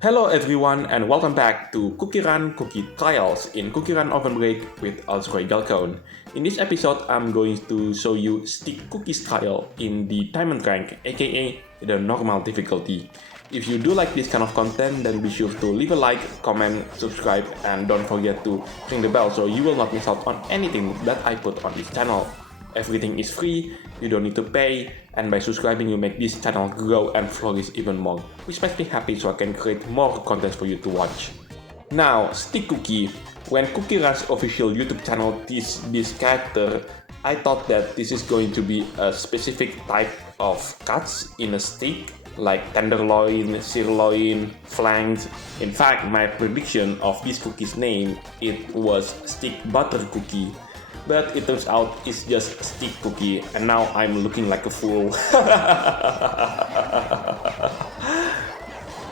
Hello everyone and welcome back to CookieRun Cookie Trials in CookieRunOvenBreak with Alsroy Galcone. In this episode, I'm going to show you Steakcookie's trial in the Diamondrank, aka the normal difficulty. If you do like this kind of content, then be sure to leave a like, comment, subscribe, and don't forget to ring the bell so you will not miss out on anything that I put on this channel. Everything is free, you don't need to pay, and by subscribing you make this channel grow and flourish even more, which makes me happy so I can create more content for you to watch. Now, Steakcookie. When CookieRun's official YouTube channel teased this character, I thought that this is going to be a specific type of cuts in a steak, like tenderloin, sirloin, flanks. In fact, my prediction of this cookie's name, it was steak butter cookie. But it turns out it's just Steakcookie, and now I'm looking like a fool.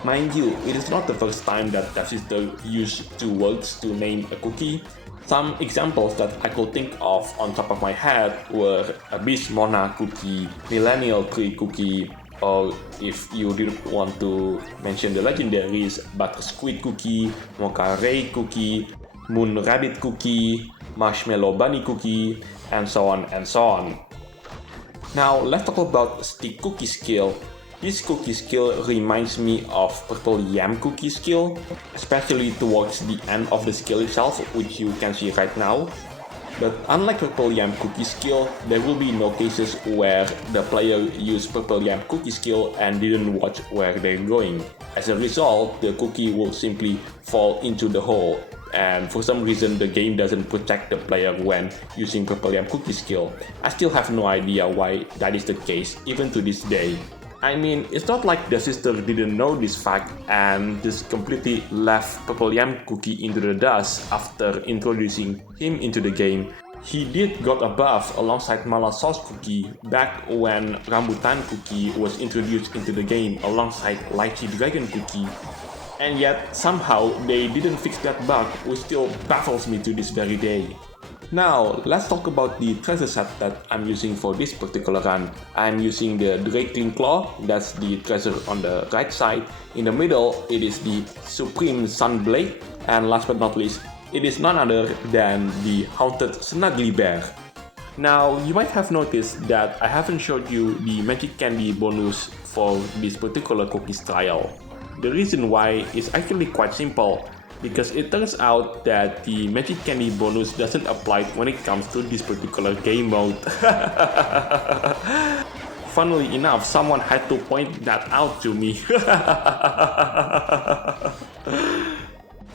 Mind you, it is not the first time that Devsisters used two words to name a cookie. Some examples that I could think of on top of my head were Abyss Mona cookie, Millennial Tree cookie, or if you didn't want to mention the legendaries, Butter Squid cookie, Mocha Ray cookie, Moon Rabbit cookie, Marshmallow Bunny cookie, and so on and so on. Now let's talk about Steakcookie skill. This cookie skill reminds me of Purple Yam cookie skill, especially towards the end of the skill itself, which you can see right now. But unlike Purple Yam cookie skill, there will be no cases where the player used Purple Yam cookie skill and didn't watch where they're going. As a result, the cookie will simply fall into the hole, and for some reason the game doesn't protect the player when using Purple Yam cookie skill. I still have no idea why that is the case even to this day. I mean, it's not like the sister didn't know this fact and just completely left Purple Yam cookie into the dust after introducing him into the game. He did got a buff alongside Mala Sauce cookie back when Rambutan cookie was introduced into the game alongside Lychee Dragon cookie. And yet, somehow, they didn't fix that bug, which still baffles me to this very day. Now, let's talk about the treasure set that I'm using for this particular run. I'm using the Drakeling Claw, that's the treasure on the right side. In the middle, it is the Supreme Sunblade. And last but not least, it is none other than the Haunted Snuggly Bear. Now, you might have noticed that I haven't showed you the Magic Candy bonus for this particular cookies trial. The reason why is actually quite simple, because it turns out that the Magic Candy bonus doesn't apply when it comes to this particular game mode. Funnily enough, someone had to point that out to me.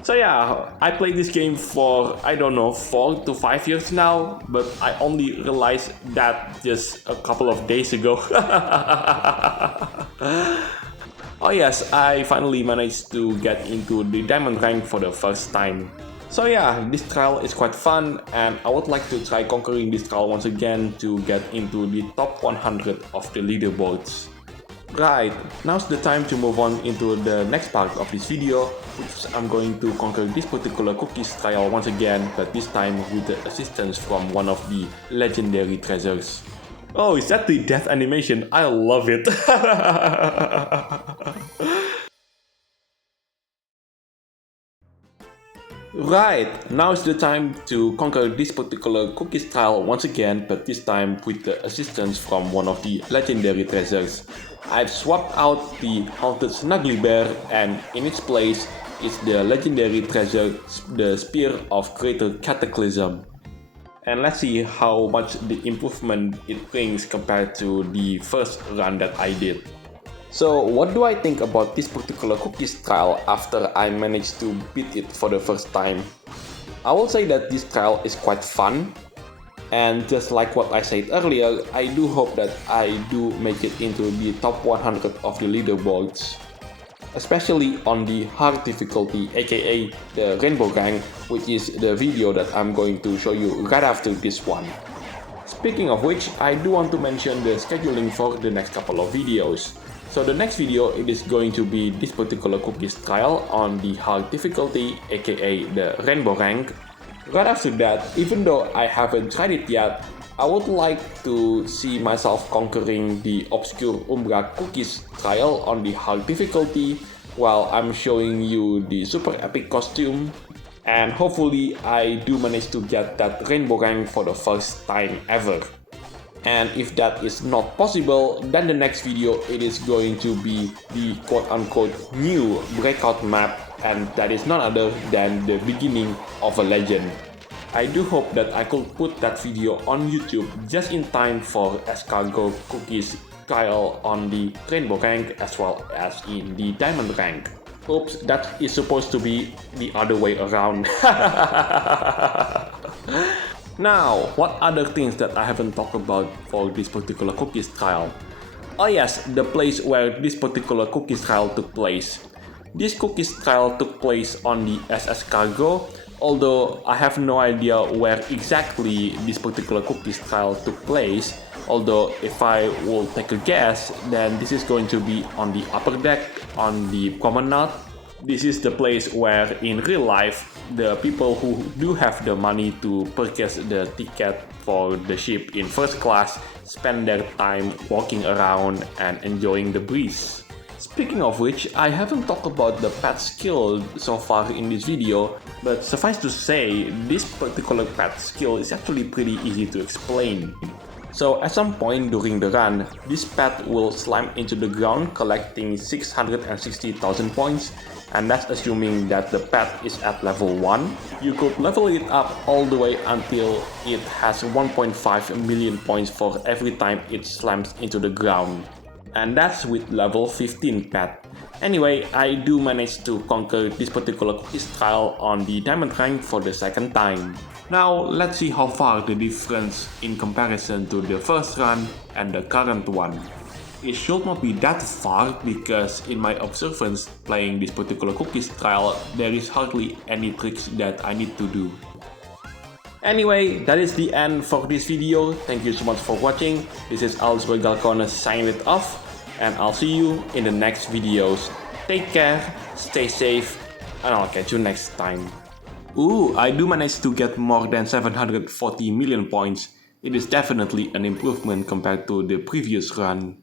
So yeah, I played this game for, I don't know, 4 to 5 years now, but I only realized that just a couple of days ago. Oh yes, I finally managed to get into the Diamond rank for the first time. So yeah, this trial is quite fun and I would like to try conquering this trial once again to get into the top 100 of the leaderboards. Right, now's the time to move on into the next part of this video, which I'm going to conquer this particular cookies trial once again, but this time with the assistance from one of the legendary treasures. Oh, is that the death animation? I love it! Right, now is the time to conquer this particular cookies trial once again, but this time with the assistance from one of the legendary treasures. I've swapped out the Haunted Snuggly Bear and in its place is the legendary treasure, the Spear of Greater Cataclysm. And let's see how much the improvement it brings compared to the first run that I did. So what do I think about this particular cookies trial after I managed to beat it for the first time? I will say that this trial is quite fun. And just like what I said earlier, I do hope that I do make it into the top 100 of the leaderboards. Especially on the hard difficulty, aka the rainbow rank, which is the video that I'm going to show you right after this one. Speaking of which, I do want to mention the scheduling for the next couple of videos. So the next video, it is going to be this particular cookies trial on the hard difficulty, aka the rainbow rank. Right after that, even though I haven't tried it yet, I would like to see myself conquering the obscure Umbra cookies trial on the hard difficulty, while I'm showing you the super epic costume, and hopefully I do manage to get that rainbow rank for the first time ever. And if that is not possible, then the next video it is going to be the quote-unquote new breakout map, and that is none other than the beginning of a legend. I do hope that I could put that video on YouTube just in time for escargot cookies trial on the rainbow rank as well as in the diamond rank. Oops, that is supposed to be the other way around. Now, what other things that I haven't talked about for this particular cookies trial? Oh yes, the place where this particular cookies trial took place. This cookies trial took place on the SS Cargo, although I have no idea where exactly this particular cookies trial took place. Although if I will take a guess, then this is going to be on the upper deck, on the promenade. This is the place where in real life, the people who do have the money to purchase the ticket for the ship in first class spend their time walking around and enjoying the breeze. Speaking of which, I haven't talked about the pet skill so far in this video, but suffice to say, this particular pet skill is actually pretty easy to explain. So at some point during the run, this pet will slam into the ground collecting 660,000 points, and that's assuming that the pet is at level 1. You could level it up all the way until it has 1.5 million points for every time it slams into the ground. And that's with level 15 pet. Anyway, I do manage to conquer this particular cookies trial on the diamond rank for the second time. Now let's see how far the difference in comparison to the first run and the current one. It should not be that far because in my observance playing this particular cookies trial, there is hardly any tricks that I need to do. Anyway, that is the end for this video. Thank you so much for watching. This is Alex Galcona signing it off, and I'll see you in the next videos. Take care, stay safe, and I'll catch you next time. Ooh, I do manage to get more than 740 million points. It is definitely an improvement compared to the previous run.